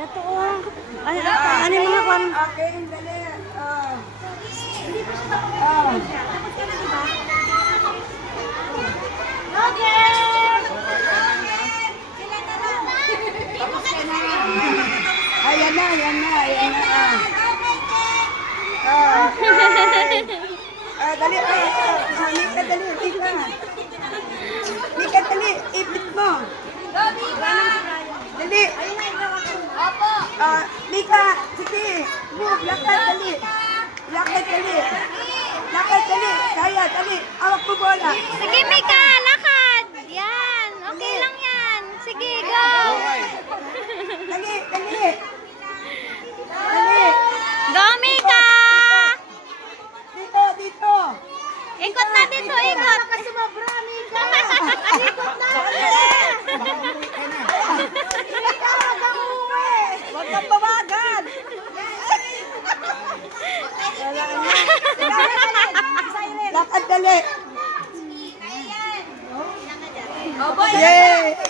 Ito oh. Ano yung mga kwan? Okay, dali. Oh. Ayan na, ayan na, ayan na. Dali, Mika, dali, Mika. Mika, dali, ipit mo. Dali. Mika, sige. Move, lakad, dali. Lakad, dali. Lakad, dali. Kaya, dali. Awak mo bola. Sige, Mika, lakad. Yan. Okay lang yan. Sige, go. Dali, dali. Dali. Go, Mika. Dito, dito. Ikot na dito, ikot. Sumabra, Mika. Ikot na. Mika, huwag kang umuwi. Huwag kang bawagan. Lakad, dali. Yay!